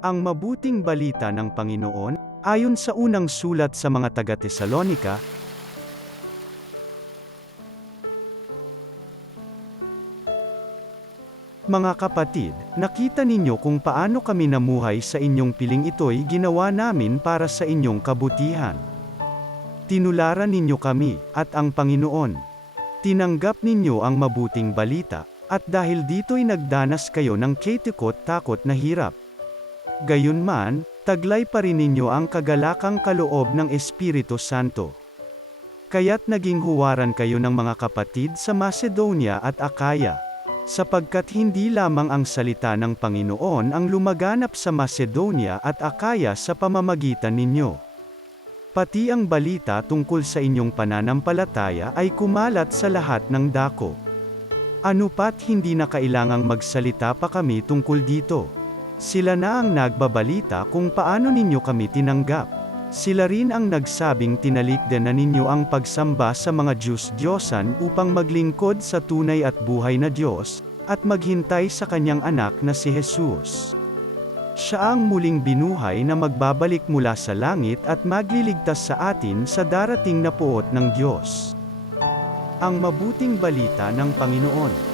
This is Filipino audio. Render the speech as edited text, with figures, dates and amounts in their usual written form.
Ang mabuting balita ng Panginoon, ayon sa unang sulat sa mga taga-Tesalonika, mga kapatid, nakita ninyo kung paano kami namuhay sa inyong piling ito'y ginawa namin para sa inyong kabutihan. Tinularan ninyo kami, at ang Panginoon. Tinanggap ninyo ang mabuting balita, at dahil dito'y nagdanas kayo ng katikot-takot na hirap. Gayunman, taglay pa rin ninyo ang kagalakang kaloob ng Espiritu Santo. Kaya't naging huwaran kayo ng mga kapatid sa Macedonia at Akaya. Sapagkat hindi lamang ang salita ng Panginoon ang lumaganap sa Macedonia at Akaya sa pamamagitan ninyo. Pati ang balita tungkol sa inyong pananampalataya ay kumalat sa lahat ng dako. Anupat hindi na kailangang magsalita pa kami tungkol dito. Sila na ang nagbabalita kung paano ninyo kami tinanggap. Sila rin ang nagsabing tinalikdan na ninyo ang pagsamba sa mga Diyos-Diyosan upang maglingkod sa tunay at buhay na Diyos, at maghintay sa kanyang anak na si Jesus. Siya ang muling binuhay na magbabalik mula sa langit at magliligtas sa atin sa darating na puot ng Diyos. Ang mabuting balita ng Panginoon.